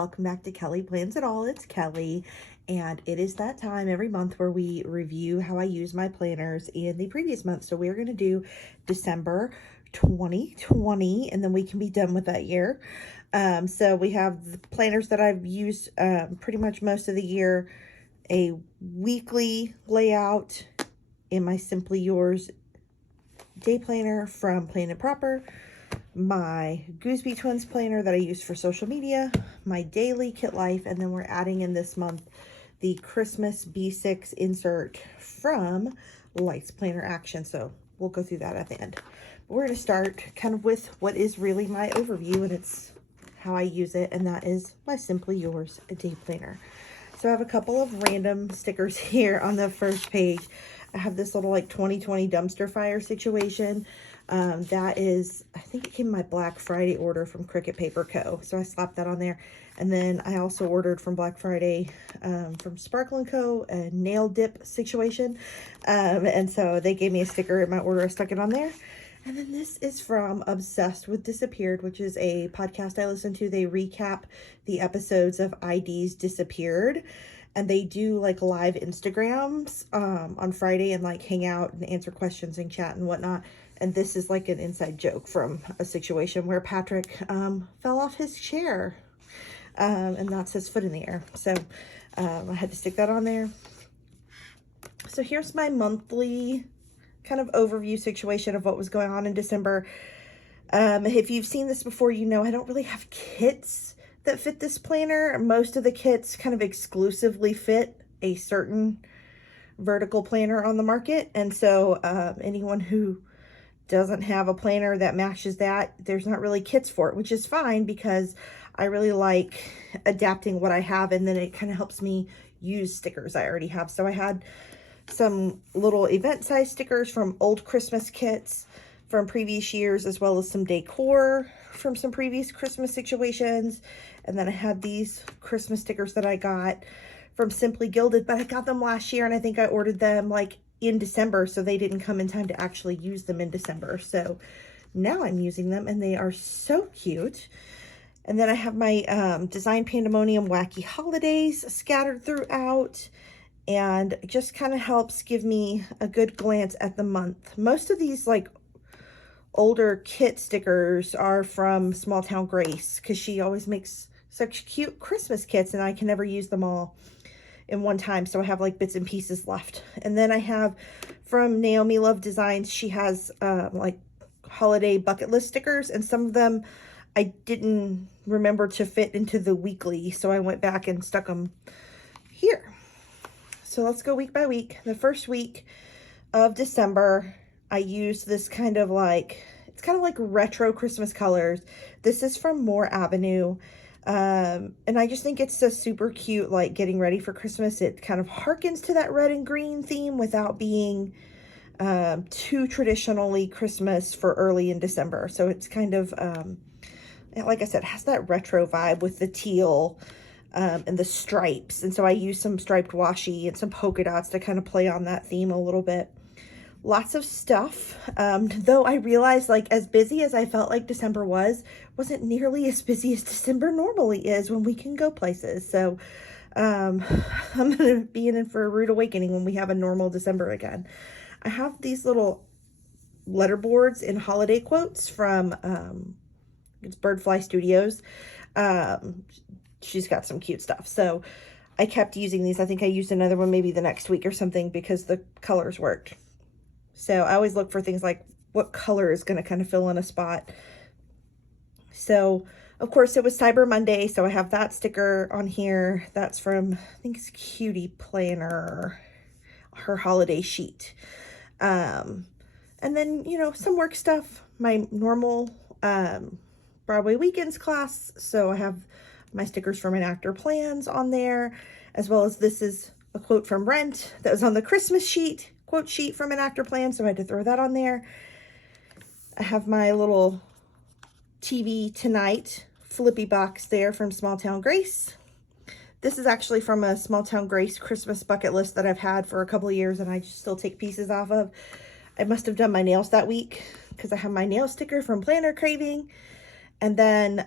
welcome back to Kelly Plans It All. It's Kelly, and it is that time every month where we review how I use my planners in the previous month. So we're going to do December 2020, and then we can be done with that year. So we have the planners that I've used pretty much most of the year, a weekly layout in my Simply Yours day planner from Plan It Proper, my Gooseby Twins planner that I use for social media, my daily Kit Life, and then we're adding in this month the Christmas B6 insert from Lights Planner Action. So we'll go through that at the end. But we're going to start kind of with what is really my overview, and it's how I use it, and that is my Simply Yours day planner. So I have a couple of random stickers here on the first page. I have this little like 2020 dumpster fire situation. That is, I think it came in my Black Friday order from Cricut Paper Co. So I slapped that on there. And then I also ordered from Black Friday from Sparkle & Co. a nail dip situation. And so they gave me a sticker in my order. I stuck it on there. And then this is from Obsessed with Disappeared, which is a podcast I listen to. They recap the episodes of IDs Disappeared. And they do like live Instagrams on Friday and like hang out and answer questions and chat and whatnot. And this is like an inside joke from a situation where Patrick fell off his chair and knocks his foot in the air. So I had to stick that on there. So here's my monthly kind of overview situation of what was going on in December. If you've seen this before, you know I don't really have kits that fit this planner. Most of the kits kind of exclusively fit a certain vertical planner on the market. And so anyone who doesn't have a planner that matches that, there's not really kits for it, which is fine because I really like adapting what I have, and then it kind of helps me use stickers I already have. So I had some little event size stickers from old Christmas kits from previous years, as well as some decor from some previous Christmas situations. And then I had these Christmas stickers that I got from Simply Gilded, but I got them last year and I think I ordered them like in December, so they didn't come in time to actually use them in December. So now I'm using them and they are so cute. And then I have my Design Pandemonium Wacky Holidays scattered throughout, and it just kind of helps give me a good glance at the month. Most of these like older kit stickers are from Small Town Grace because she always makes such cute Christmas kits and I can never use them all in one time, so I have like bits and pieces left. And then I have from Naomi Love Designs, she has like holiday bucket list stickers, and some of them I didn't remember to fit into the weekly, so I went back and stuck them here. So let's go week by week. The first week of December, I used this kind of like, it's kind of like retro Christmas colors. This is from Moore Avenue. And I just think it's a super cute, like getting ready for Christmas. It kind of harkens to that red and green theme without being too traditionally Christmas for early in December. So it's kind of, like I said, has that retro vibe with the teal and the stripes. And so I use some striped washi and some polka dots to kind of play on that theme a little bit. Lots of stuff, though I realized like as busy as I felt like December wasn't nearly as busy as December normally is when we can go places. So I'm gonna be in for a rude awakening when we have a normal December again. I have these little letter boards in holiday quotes from it's Birdfly Studios. She's got some cute stuff, so I kept using these. I think I used another one maybe the next week or something because the colors worked. So I always look for things like what color is going to kind of fill in a spot. So, of course, it was Cyber Monday, so I have that sticker on here. That's from, I think it's Cutie Planner, her holiday sheet. And then, you know, some work stuff, my normal Broadway weekends class. So I have my stickers from Actor Plans on there, as well as this is a quote from Rent that was on the Christmas sheet. Quote sheet from Actor Plan, so I had to throw that on there. I have my little TV Tonight flippy box there from Small Town Grace. This is actually from a Small Town Grace Christmas bucket list that I've had for a couple of years and I just still take pieces off of. I must have done my nails that week because I have my nail sticker from Planner Craving. And then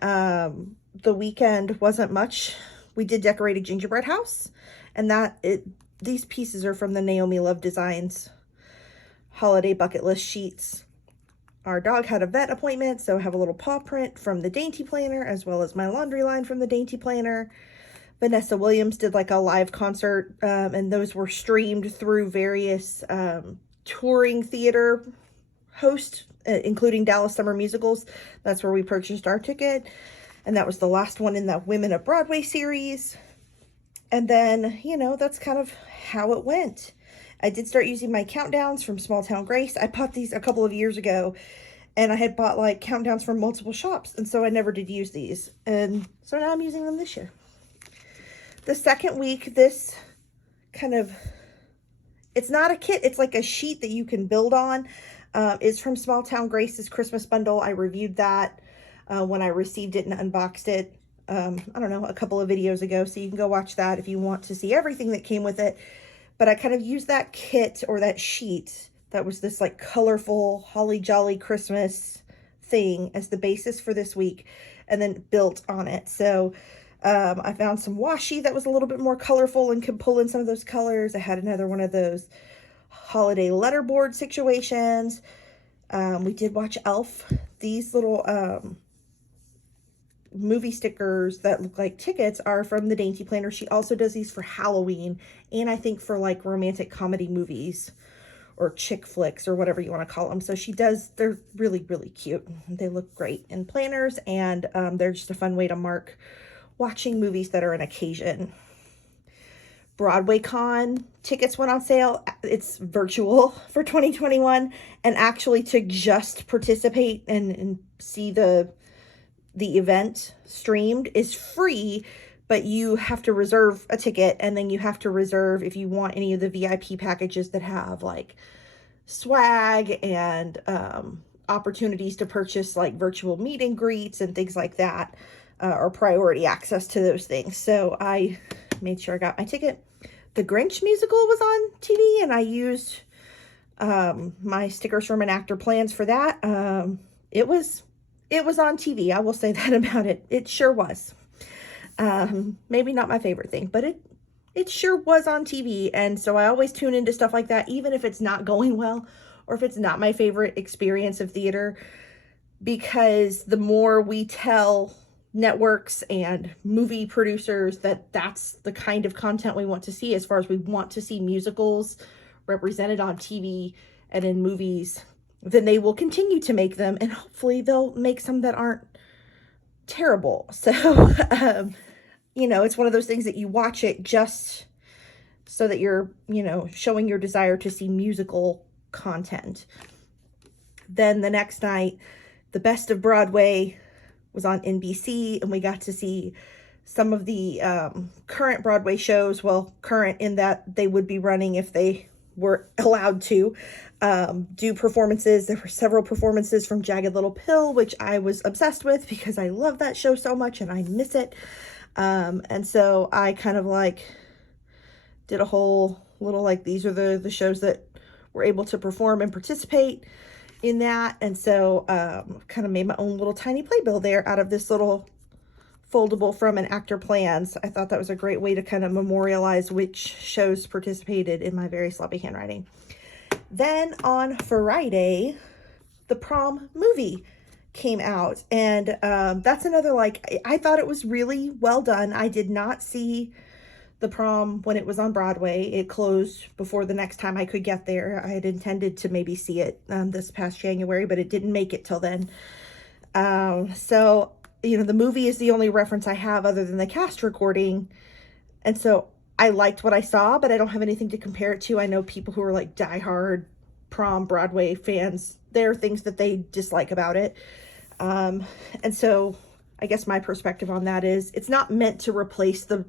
the weekend wasn't much. We did decorate a gingerbread house, and these pieces are from the Naomi Love Designs holiday bucket list sheets. Our dog had a vet appointment, so I have a little paw print from the Dainty Planner, as well as my laundry line from the Dainty Planner. Vanessa Williams did like a live concert, and those were streamed through various touring theater hosts, including Dallas Summer Musicals. That's where we purchased our ticket, and that was the last one in the Women of Broadway series. And then, you know, that's kind of how it went. I did start using my countdowns from Small Town Grace. I bought these a couple of years ago, and I had bought like countdowns from multiple shops, and so I never did use these. And so now I'm using them this year. The second week, this kind of, it's not a kit, it's like a sheet that you can build on. Is from Small Town Grace's Christmas bundle. I reviewed that when I received it and unboxed it, I don't know, a couple of videos ago. So you can go watch that if you want to see everything that came with it. But I kind of used that kit, or that sheet that was this like colorful holly jolly Christmas thing, as the basis for this week, and then built on it. So I found some washi that was a little bit more colorful and could pull in some of those colors. I had another one of those holiday letterboard situations. We did watch Elf. These little movie stickers that look like tickets are from the Dainty Planner. She also does these for Halloween, and I think for like romantic comedy movies or chick flicks or whatever you want to call them. So she does, they're really, really cute. They look great in planners, and they're just a fun way to mark watching movies that are an occasion. Broadwaycon tickets went on sale. It's virtual for 2021, and actually to just participate and see the event streamed is free, but you have to reserve a ticket, and then you have to reserve if you want any of the VIP packages that have like swag and opportunities to purchase like virtual meet and greets and things like that, or priority access to those things. So I made sure I got my ticket. The Grinch musical was on TV, and I used my stickers from an actor plans for that. It was on TV. I will say that about it. It sure was. Maybe not my favorite thing, but it sure was on TV. And so I always tune into stuff like that, even if it's not going well, or if it's not my favorite experience of theater, because the more we tell networks and movie producers that that's the kind of content we want to see, as far as we want to see musicals represented on TV and in movies, then they will continue to make them, and hopefully they'll make some that aren't terrible. So, you know, it's one of those things that you watch it just so that you're, you know, showing your desire to see musical content. Then the next night, the Best of Broadway was on NBC, and we got to see some of the current Broadway shows. Well, current in that they would be running if they were allowed to do performances. There were several performances from Jagged Little Pill, which I was obsessed with because I love that show so much and I miss it. And so I kind of like did a whole little like, these are the shows that were able to perform and participate in that. And so kind of made my own little tiny playbill there out of this little foldable from an actor plans. I thought that was a great way to kind of memorialize which shows participated in my very sloppy handwriting. Then on Friday, the Prom movie came out, and that's another, like, I thought it was really well done. I did not see the Prom when it was on Broadway. It closed before the next time I could get there. I had intended to maybe see it this past January, but it didn't make it till then. So, you know, the movie is the only reference I have other than the cast recording. And so I liked what I saw, but I don't have anything to compare it to. I know people who are like diehard Prom Broadway fans. There are things that they dislike about it. And so I guess my perspective on that is it's not meant to replace the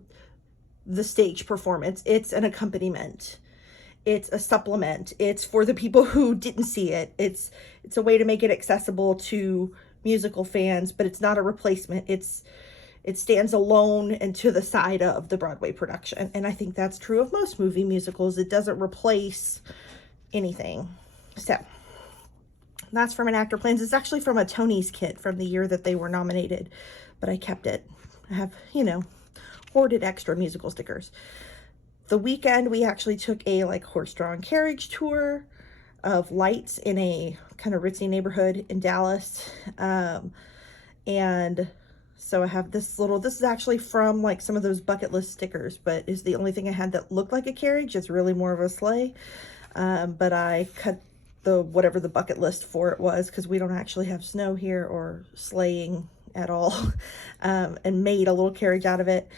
stage performance. It's an accompaniment. It's a supplement. It's for the people who didn't see it. It's a way to make it accessible to musical fans, but it's not a replacement. It stands alone and to the side of the Broadway production. And I think that's true of most movie musicals. It doesn't replace anything. So that's from an actor plans. It's actually from a Tony's kit from the year that they were nominated, but I kept it I have, hoarded extra musical stickers. The weekend, we actually took a like horse-drawn carriage tour of lights in a kind of ritzy neighborhood in Dallas. And so I have this is actually from like some of those bucket list stickers, but is the only thing I had that looked like a carriage. It's really more of a sleigh. But I cut whatever the bucket list for it was, because we don't actually have snow here or sleighing at all, and made a little carriage out of it.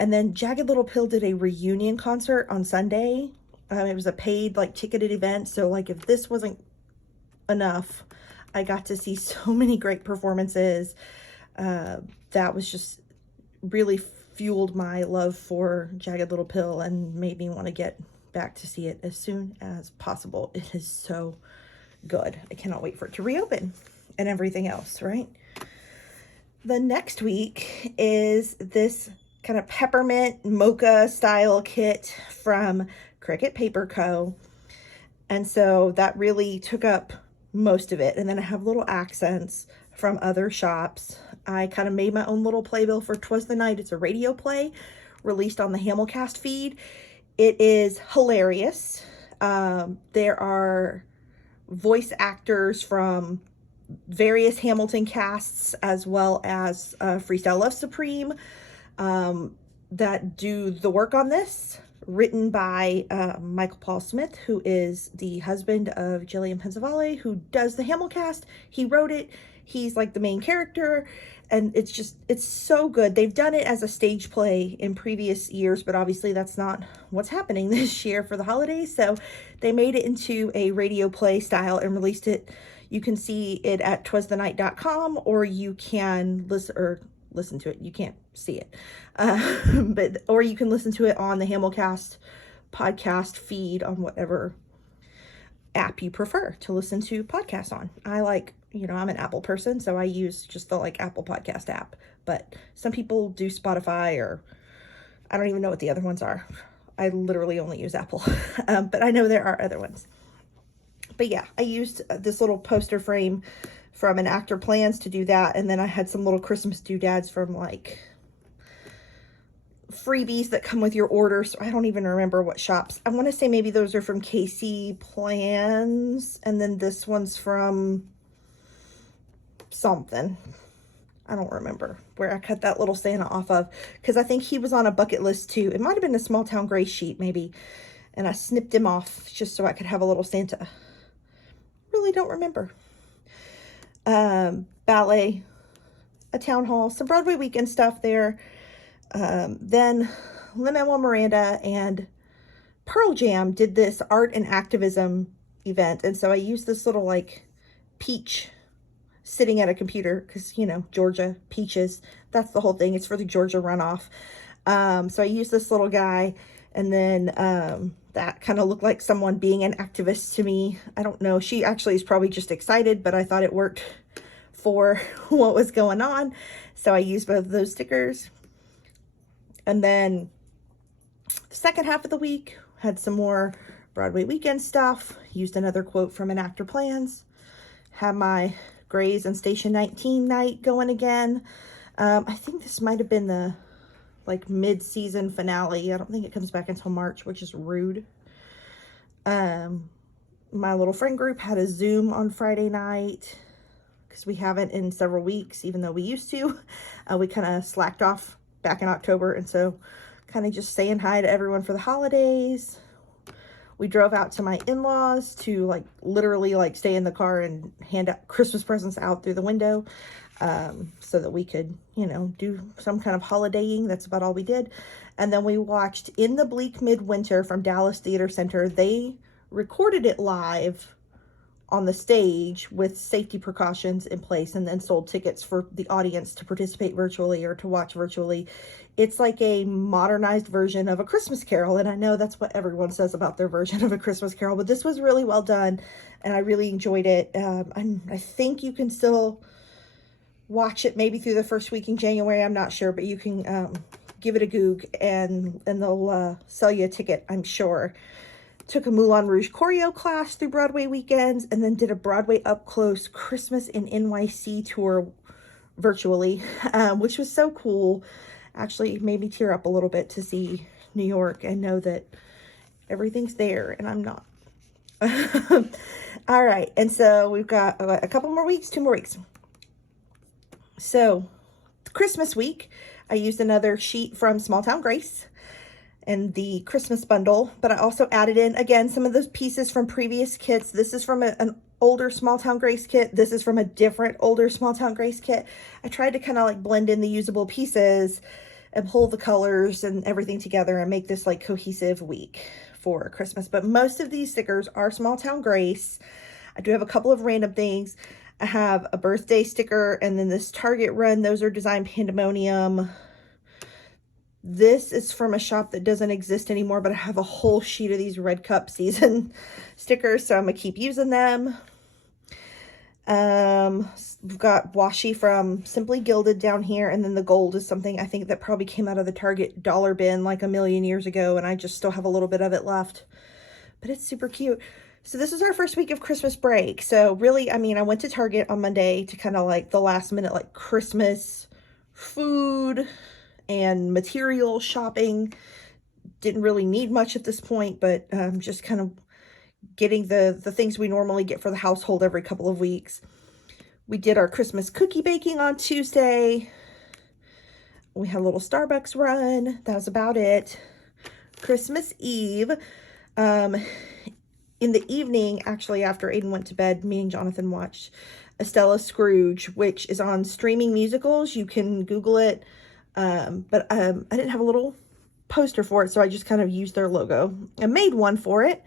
And then Jagged Little Pill did a reunion concert on Sunday. It was a paid like ticketed event. So like if this wasn't enough, I got to see so many great performances. That was just really fueled my love for Jagged Little Pill and made me want to get back to see it as soon as possible. It is so good. I cannot wait for it to reopen and everything else, right? The next week is this kind of peppermint mocha style kit from Cricket Paper Co. And so that really took up most of it. And then I have little accents from other shops. I kind of made my own little playbill for 'Twas the Night. It's a radio play released on the Hamilcast feed. It is hilarious. There are voice actors from various Hamilton casts, as well as Freestyle Love Supreme, that do the work on this. Written by Michael Paul Smith, who is the husband of Jillian Pensavalle, who does the Hamilcast. He wrote it. He's like the main character, and it's so good. They've done it as a stage play in previous years, but obviously that's not what's happening this year for the holidays. So they made it into a radio play style and released it. You can see it at twasthenight.com, or you can listen to it. You can't see it, or you can listen to it on the Hamilcast podcast feed on whatever app you prefer to listen to podcasts on. I like, I'm an Apple person, so I use just the like Apple Podcast app, but some people do Spotify, or I don't even know what the other ones are. I literally only use Apple, but I know there are other ones. But yeah, I used this little poster frame from An Actor Plans to do that, and then I had some little Christmas doodads from like freebies that come with your order. So I don't even remember what shops. I want to say maybe those are from KC Plans, and then this one's from something. I don't remember where I cut that little Santa off of, because I think he was on a bucket list too. It might have been a Small Town Grace sheet maybe, and I snipped him off just so I could have a little Santa. Really don't remember. Ballet, a town hall, some Broadway weekend stuff there. Then Lin-Manuel Miranda and Pearl Jam did this art and activism event. And so I used this little like peach sitting at a computer, because, Georgia peaches, that's the whole thing. It's for the Georgia runoff. So I used this little guy, and then that kind of looked like someone being an activist to me. I don't know. She actually is probably just excited, but I thought it worked for what was going on. So I used both of those stickers. And then the second half of the week had some more Broadway weekend stuff. Used another quote from An Actor Plans. Had my Grays and Station 19 night going again. I think this might have been the like mid-season finale. I don't think it comes back until March, which is rude. My little friend group had a Zoom on Friday night, because we haven't in several weeks, even though we used to. We kind of slacked off back in October, and so kind of just saying hi to everyone for the holidays. We drove out to my in-laws to like literally like stay in the car and hand out Christmas presents out through the window, so that we could, do some kind of holidaying. That's about all we did. And then we watched In the Bleak Midwinter from Dallas Theater Center. They recorded it live on the stage with safety precautions in place, and then sold tickets for the audience to participate virtually or to watch virtually. It's like a modernized version of A Christmas Carol, and I know that's what everyone says about their version of A Christmas Carol, but this was really well done, and I really enjoyed it. I think you can still watch it maybe through the first week in January. I'm not sure, but you can give it a goog, and they'll sell you a ticket, I'm sure. Took a Moulin Rouge choreo class through Broadway weekends, and then did a Broadway up close Christmas in NYC tour virtually, which was so cool. Actually made me tear up a little bit to see New York and know that everything's there and I'm not. All right, and so we've got a couple more weeks, 2 more weeks. So Christmas week, I used another sheet from Small Town Grace and the Christmas bundle, but I also added in, again, some of those pieces from previous kits. This is from an older Small Town Grace kit. This is from a different older Small Town Grace kit. I tried to kind of like blend in the usable pieces and pull the colors and everything together and make this like cohesive week for Christmas. But most of these stickers are Small Town Grace. I do have a couple of random things. I have a birthday sticker and then this Target run. Those are Design Pandemonium. This is from a shop that doesn't exist anymore, but I have a whole sheet of these Red Cup season stickers, so I'm gonna keep using them. We've got washi from Simply Gilded down here, and then the gold is something I think that probably came out of the Target dollar bin like a million years ago, and I just still have a little bit of it left, but it's super cute. So this is our first week of Christmas break. So really, I mean, I went to Target on Monday to kind of like the last minute, like Christmas food and material shopping. Didn't really need much at this point, but just kind of getting the things we normally get for the household every couple of weeks. We did our Christmas cookie baking on Tuesday. We had a little Starbucks run. That was about it. Christmas Eve. In the evening, actually, after Aiden went to bed, me and Jonathan watched Estella Scrooge, which is on Streaming Musicals. You can Google it. But I didn't have a little poster for it, so I just kind of used their logo. I made one for it.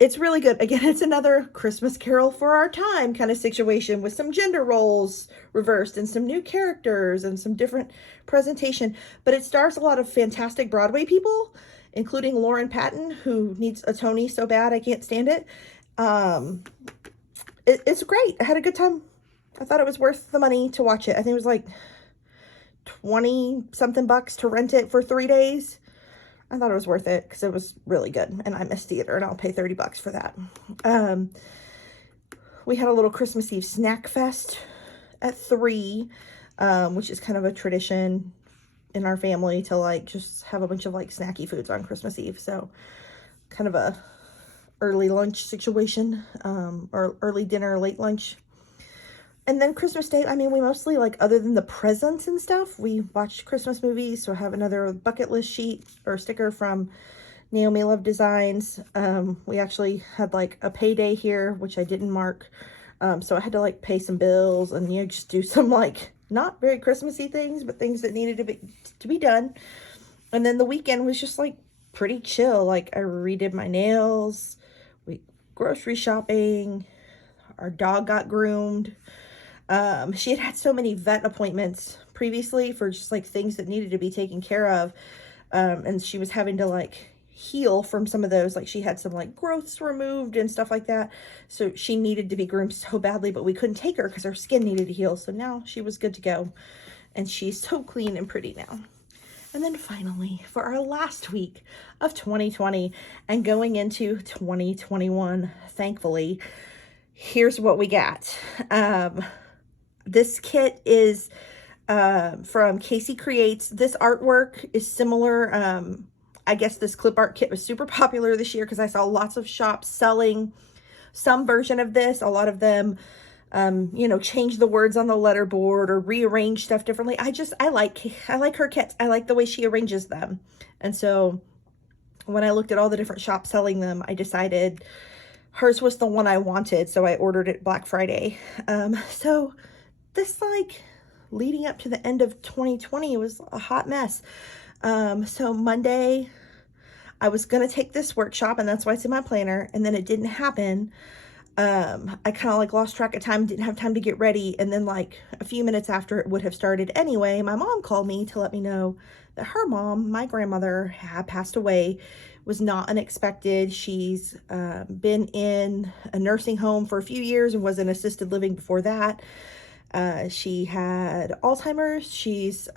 It's really good. Again, it's another Christmas Carol for our time kind of situation with some gender roles reversed and some new characters and some different presentation. But it stars a lot of fantastic Broadway people, including Lauren Patton, who needs a Tony so bad I can't stand it. It's great. I had a good time. I thought it was worth the money to watch it. I think it was like 20 something bucks to rent it for 3 days. I thought it was worth it because it was really good, and I miss theater, and I'll pay 30 bucks for that. We had a little Christmas Eve snack fest at 3, which is kind of a tradition in our family to like just have a bunch of like snacky foods on Christmas Eve. So kind of a early lunch situation, or early dinner, late lunch. And then Christmas Day, I mean, we mostly, like, other than the presents and stuff, we watched Christmas movies. So I have another bucket list sheet or sticker from Naomi Love Designs. We actually had, like, a payday here, which I didn't mark. So I had to, like, pay some bills and, you know, just do some, like, not very Christmassy things, but things that needed to be done. And then the weekend was just, like, pretty chill. Like, I redid my nails, we grocery shopping, our dog got groomed. She had had so many vet appointments previously for just like things that needed to be taken care of. And she was having to like heal from some of those, like she had some like growths removed and stuff like that. So she needed to be groomed so badly, but we couldn't take her because her skin needed to heal. So now she was good to go, and she's so clean and pretty now. And then finally, for our last week of 2020 and going into 2021, thankfully, here's what we got. This kit is from Casey Creates. This artwork is similar. I guess this clip art kit was super popular this year because I saw lots of shops selling some version of this. A lot of them, you know, change the words on the letterboard or rearrange stuff differently. I like her kits. I like the way she arranges them. And so when I looked at all the different shops selling them, I decided hers was the one I wanted. So I ordered it Black Friday. So this, like, leading up to the end of 2020 was a hot mess. So Monday, I was going to take this workshop, and that's why it's in my planner, and then it didn't happen. I kind of, like, lost track of time, didn't have time to get ready, and then, like, a few minutes after it would have started anyway, my mom called me to let me know that her mom, my grandmother, had passed away. It was not unexpected. She's been in a nursing home for a few years and was in assisted living before that. She had Alzheimer's. She's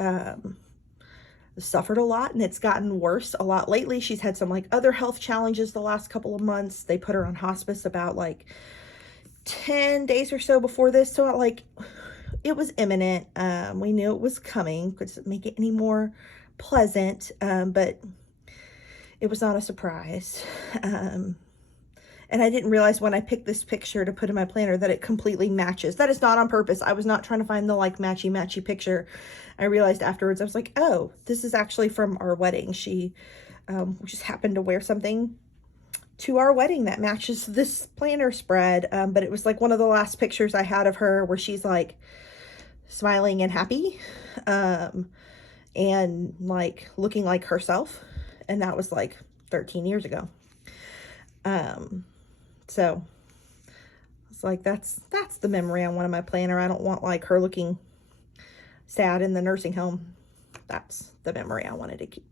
suffered a lot, and it's gotten worse a lot lately. She's had some like other health challenges the last couple of months. They put her on hospice about like 10 days or so before this. So like it was imminent. We knew it was coming. Couldn't make it any more pleasant, but it was not a surprise. And I didn't realize when I picked this picture to put in my planner that it completely matches. That is not on purpose. I was not trying to find the like matchy picture. I realized afterwards, I was like, oh, this is actually from our wedding. She just happened to wear something to our wedding that matches this planner spread. But it was like one of the last pictures I had of her where she's like smiling and happy, and like looking like herself. And that was like 13 years ago. So it's like, that's the memory I want in my planner. I don't want like her looking sad in the nursing home. That's the memory I wanted to keep.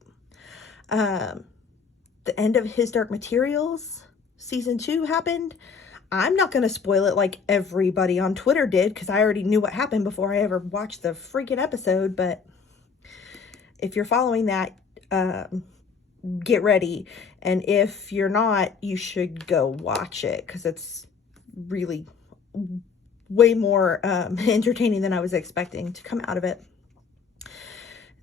The end of His Dark Materials season 2 happened. I'm not going to spoil it like everybody on Twitter did, because I already knew what happened before I ever watched the freaking episode. But if you're following that, get ready. And if you're not, you should go watch it, because it's really way more entertaining than I was expecting to come out of it.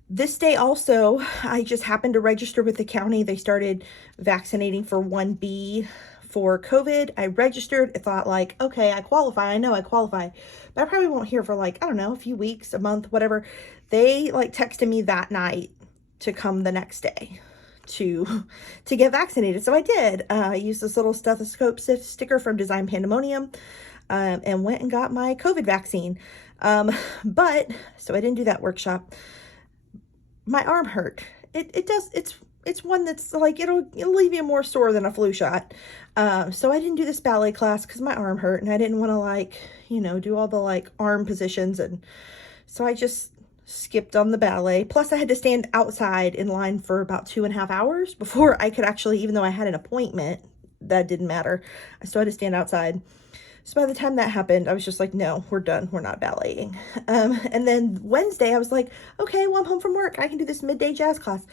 This day also, I just happened to register with the county. They started vaccinating for 1B for COVID. I registered. I thought like, okay, I qualify. I know I qualify, but I probably won't hear for like, I don't know, a few weeks, a month, whatever. They like texted me that night to come the next day to get vaccinated. So I did. I used this little stethoscope sticker from Design Pandemonium, and went and got my COVID vaccine. But so I didn't do that workshop. My arm hurt. It's one that's like, it'll leave you more sore than a flu shot. So I didn't do this ballet class because my arm hurt, and I didn't want to like, do all the like arm positions. And so I just skipped on the ballet. Plus I had to stand outside in line for about 2.5 hours before I could actually, even though I had an appointment, that didn't matter. I still had to stand outside. So by the time that happened, I was just like, no, we're done. We're not balleting. And then Wednesday, I was like, okay, well, I'm home from work. I can do this midday jazz class.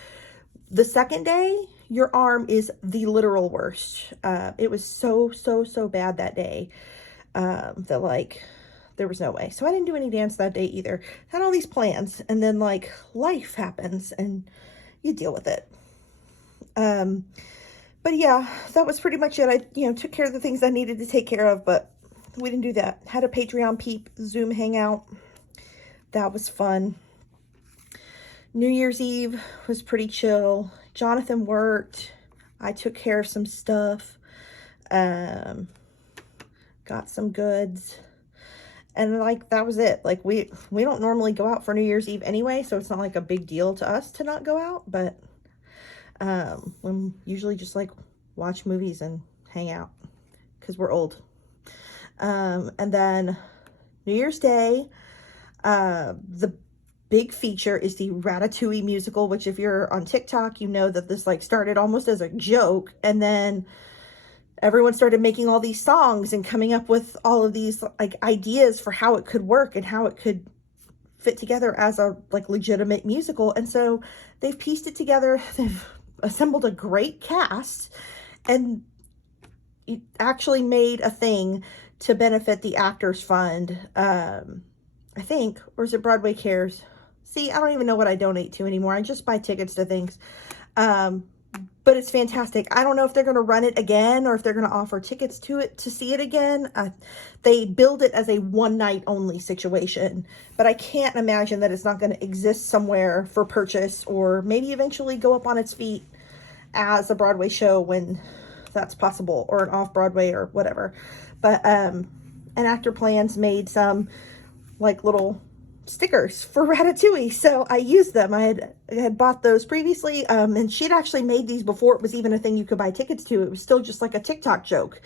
The second day, your arm is the literal worst. It was so bad that day, that like, there was no way. So I didn't do any dance that day either. Had all these plans, and then like life happens and you deal with it. But yeah, that was pretty much it. I, took care of the things I needed to take care of, but we didn't do that. Had a Patreon peep Zoom hangout. That was fun. New Year's Eve was pretty chill. Jonathan worked. I took care of some stuff. Got some goods. And like, that was it. Like we don't normally go out for New Year's Eve anyway, so it's not like a big deal to us to not go out, but we usually just like watch movies and hang out because we're old. And then New Year's Day, the big feature is the Ratatouille Musical, which if you're on TikTok, you know that this like started almost as a joke, and then everyone started making all these songs and coming up with all of these like ideas for how it could work and how it could fit together as a like legitimate musical. And so they've pieced it together. They've assembled a great cast, and it actually made a thing to benefit the Actors Fund, I think, or is it Broadway Cares? See, I don't even know what I donate to anymore. I just buy tickets to things. But it's fantastic. I don't know if they're going to run it again or if they're going to offer tickets to it to see it again. They build it as a one-night only situation, but I can't imagine that it's not going to exist somewhere for purchase, or maybe eventually go up on its feet as a Broadway show when that's possible, or an off-Broadway or whatever. But an Actor Plans made some like little stickers for Ratatouille, so I used them. I had bought those previously, and she'd actually made these before it was even a thing you could buy tickets to. It was still just like a TikTok joke,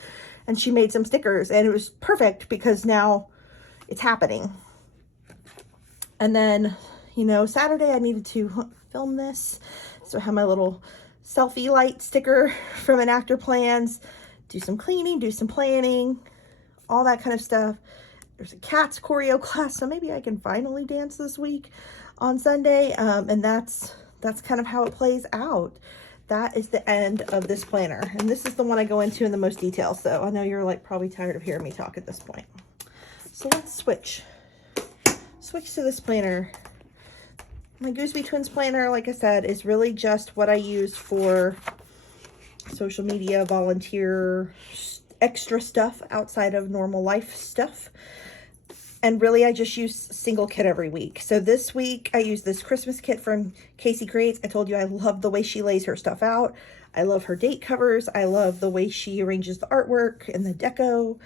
and she made some stickers, and it was perfect because now it's happening. And then, Saturday I needed to film this, so I have my little selfie light sticker from an Actor Plans, do some cleaning, do some planning, all that kind of stuff. There's a Cats choreo class, so maybe I can finally dance this week on Sunday. And that's kind of how it plays out. That is the end of this planner. And this is the one I go into in the most detail. So I know you're like probably tired of hearing me talk at this point. So let's switch switch to this planner. My Gooseby Twins planner, like I said, is really just what I use for social media, volunteer, extra stuff outside of normal life stuff. And really, I just use single kit every week. So this week, I use this Christmas kit from Casey Creates. I told you I love the way she lays her stuff out. I love her date covers. I love the way she arranges the artwork and the deco.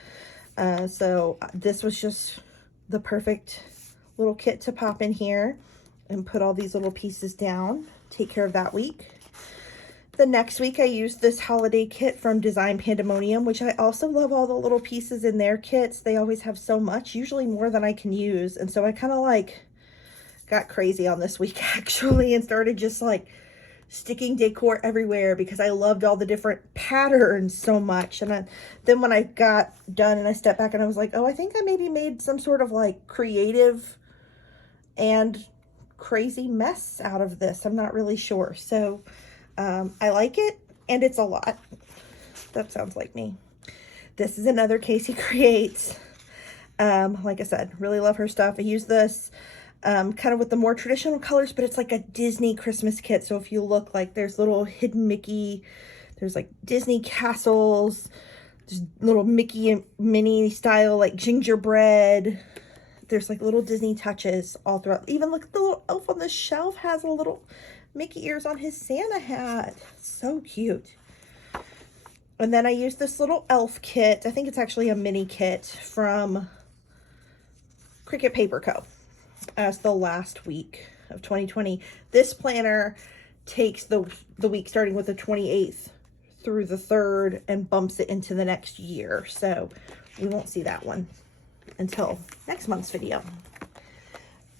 So this was just the perfect little kit to pop in here and put all these little pieces down. Take care of that week. The next week I used this holiday kit from Design Pandemonium, which I also love all the little pieces in their kits. They always have so much, usually more than I can use. And so I kind of like got crazy on this week actually and started just like sticking decor everywhere because I loved all the different patterns so much. And then when I got done and I stepped back and I was like, oh, I think I maybe made some sort of like creative and crazy mess out of this. I'm not really sure. So I like it, and it's a lot. That sounds like me. This is another Casey Creates. Like I said, really love her stuff. I use this kind of with the more traditional colors, but it's like a Disney Christmas kit. So if you look, like there's little hidden Mickey, there's like Disney castles, there's little Mickey and Minnie style like gingerbread. There's like little Disney touches all throughout. Even look, the little elf on the shelf has a little Mickey ears on his Santa hat. So cute. And then I used this little elf kit. I think it's actually a mini kit from Cricut Paper Co. As the last week of 2020. This planner takes the week starting with the 28th through the 3rd and bumps it into the next year. So we won't see that one until next month's video.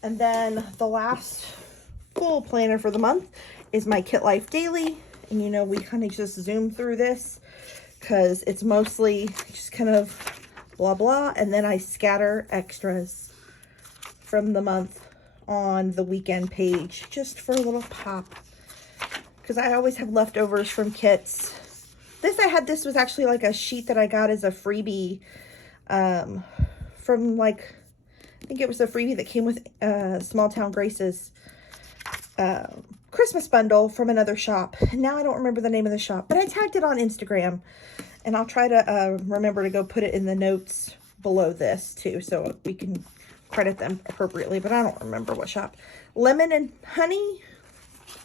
And then the last full planner for the month is my Kit Life Daily. And you know, we kind of just zoom through this because it's mostly just kind of blah blah, and then I scatter extras from the month on the weekend page just for a little pop, because I always have leftovers from kits. This was actually like a sheet that I got as a freebie from like, I think it was a freebie that came with Small Town Grace's Christmas bundle from another shop. Now I don't remember the name of the shop, but I tagged it on Instagram, and I'll try to remember to go put it in the notes below this too, so we can credit them appropriately, but I don't remember what shop. Lemon and Honey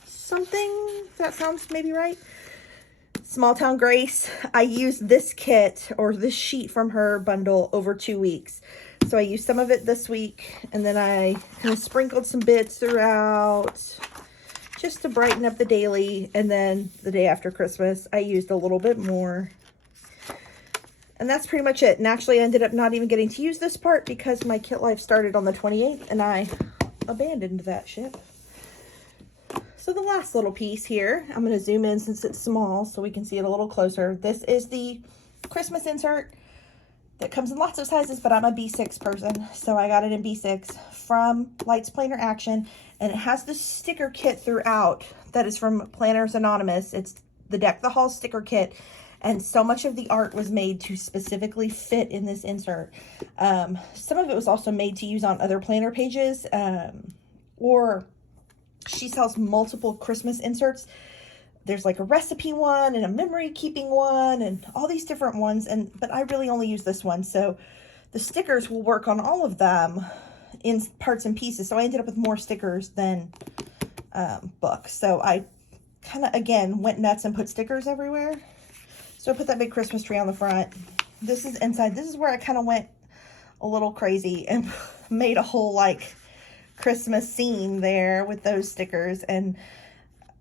something, that sounds maybe right. Small Town Grace. I used this kit or this sheet from her bundle over 2 weeks. So I used some of it this week, and then I kind of sprinkled some bits throughout just to brighten up the daily. And then the day after Christmas, I used a little bit more. And that's pretty much it. And actually I ended up not even getting to use this part because my Kit Life started on the 28th and I abandoned that ship. So the last little piece here, I'm going to zoom in since it's small so we can see it a little closer. This is the Christmas insert that comes in lots of sizes, but I'm a B6 person, so I got it in B6 from Lights Planner Action, and it has the sticker kit throughout that is from Planners Anonymous. It's the Deck the Hall sticker kit, and so much of the art was made to specifically fit in this insert. Some of it was also made to use on other planner pages, or she sells multiple Christmas inserts. There's like a recipe one and a memory keeping one and all these different ones, but I really only use this one, so the stickers will work on all of them in parts and pieces. So I ended up with more stickers than books. So I kind of again went nuts and put stickers everywhere. So I put that big Christmas tree on the front. This is inside. This is where I kind of went a little crazy and made a whole like Christmas scene there with those stickers, and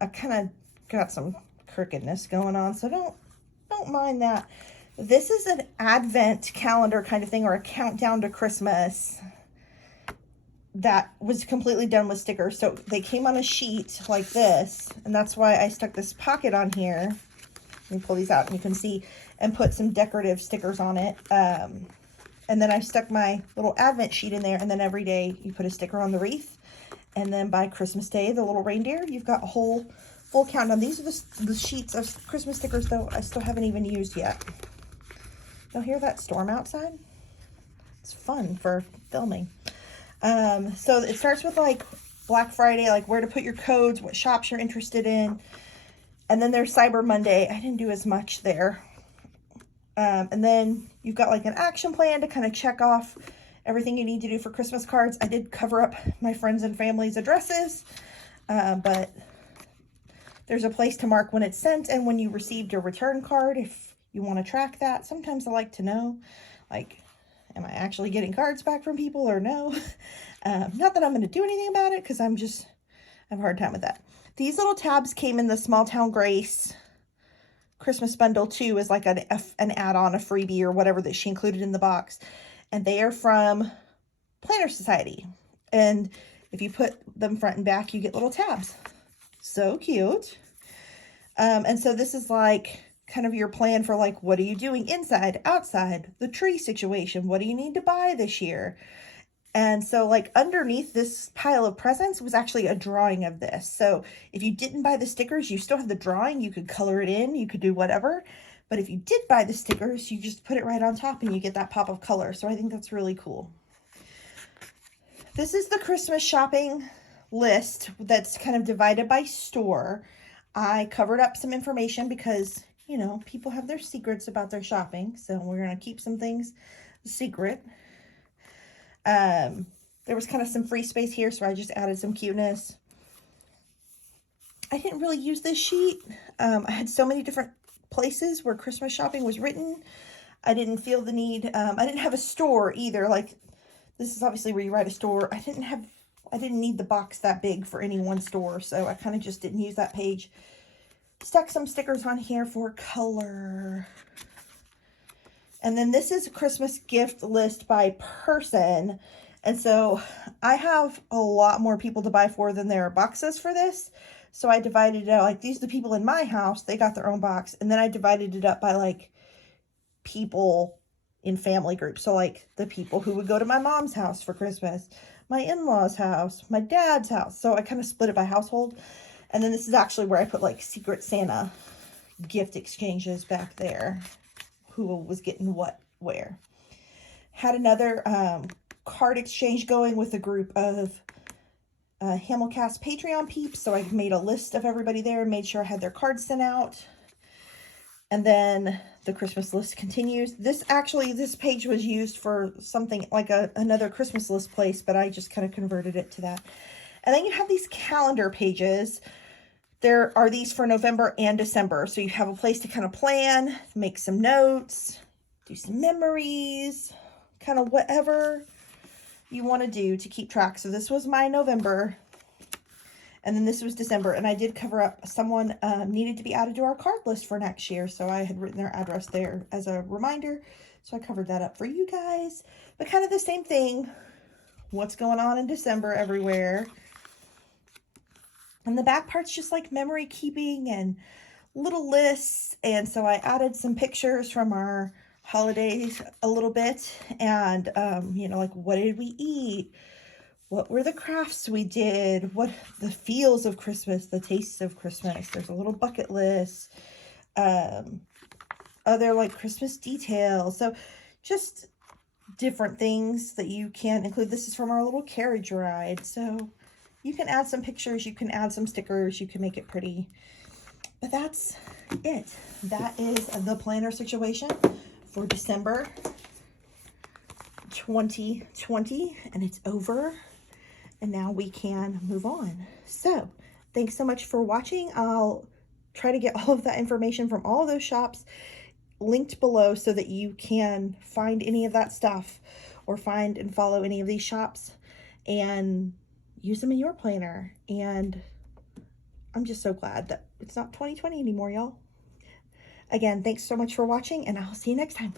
I kind of got some crookedness going on, so don't mind that. This is an advent calendar kind of thing, or a countdown to Christmas that was completely done with stickers. So they came on a sheet like this, and that's why I stuck this pocket on here. Let me pull these out and you can see, and put some decorative stickers on it. And then I stuck my little advent sheet in there, and then every day you put a sticker on the wreath, and then by Christmas Day, the little reindeer, you've got a whole full countdown. These are the sheets of Christmas stickers, though, I still haven't even used yet. Y'all hear that storm outside? It's fun for filming. So it starts with like Black Friday, like where to put your codes, what shops you're interested in. And then there's Cyber Monday. I didn't do as much there. And then you've got like an action plan to kind of check off everything you need to do for Christmas cards. I did cover up my friends and family's addresses, but there's a place to mark when it's sent and when you received a return card if you want to track that. Sometimes I like to know, like, am I actually getting cards back from people or no? Not that I'm going to do anything about it because I have a hard time with that. These little tabs came in the Small Town Grace Christmas bundle too, as like an add-on, a freebie or whatever that she included in the box. And they are from Planner Society. And if you put them front and back, you get little tabs. So cute. And so this is like kind of your plan for like, what are you doing inside, outside, the tree situation? What do you need to buy this year? And so like underneath this pile of presents was actually a drawing of this. So if you didn't buy the stickers, you still have the drawing. You could color it in, you could do whatever. But if you did buy the stickers, you just put it right on top and you get that pop of color. So I think that's really cool. This is the Christmas shopping list that's kind of divided by store. I covered up some information because, you know, people have their secrets about their shopping. So we're going to keep some things secret. There was kind of some free space here, so I just added some cuteness. I didn't really use this sheet. I had so many different places where Christmas shopping was written. I didn't feel the need. I didn't have a store either. Like, this is obviously where you write a store. I didn't need the box that big for any one store, so I kind of just didn't use that page. Stuck some stickers on here for color. And then this is a Christmas gift list by person. And so I have a lot more people to buy for than there are boxes for this. So I divided it out, like these are the people in my house, they got their own box. And then I divided it up by like people in family groups. So like the people who would go to my mom's house for Christmas, my in-laws' house, my dad's house. So I kind of split it by household. And then this is actually where I put like Secret Santa gift exchanges back there. Who was getting what where. Had another card exchange going with a group of Hamilcast Patreon peeps. So I made a list of everybody there and made sure I had their cards sent out. And then the Christmas list continues. This page was used for something like another Christmas list place, but I just kind of converted it to that. And then you have these calendar pages. There are these for November and December. So you have a place to kind of plan, make some notes, do some memories, kind of whatever you want to do to keep track. So this was my November. And then this was December. And I did cover up someone needed to be added to our card list for next year. So I had written their address there as a reminder. So I covered that up for you guys. But kind of the same thing. What's going on in December everywhere. And the back part's just like memory keeping and little lists. And so I added some pictures from our holidays a little bit. And, you know, like what did we eat? What were the crafts we did? What the feels of Christmas, the tastes of Christmas. There's a little bucket list. Other like Christmas details. So just different things that you can include. This is from our little carriage ride. So you can add some pictures, you can add some stickers, you can make it pretty. But that's it. That is the planner situation for December 2020. And it's over. And now we can move on. So thanks so much for watching. I'll try to get all of that information from all of those shops linked below so that you can find any of that stuff or find and follow any of these shops and use them in your planner. And I'm just so glad that it's not 2020 anymore, y'all. Again, thanks so much for watching, and I'll see you next time.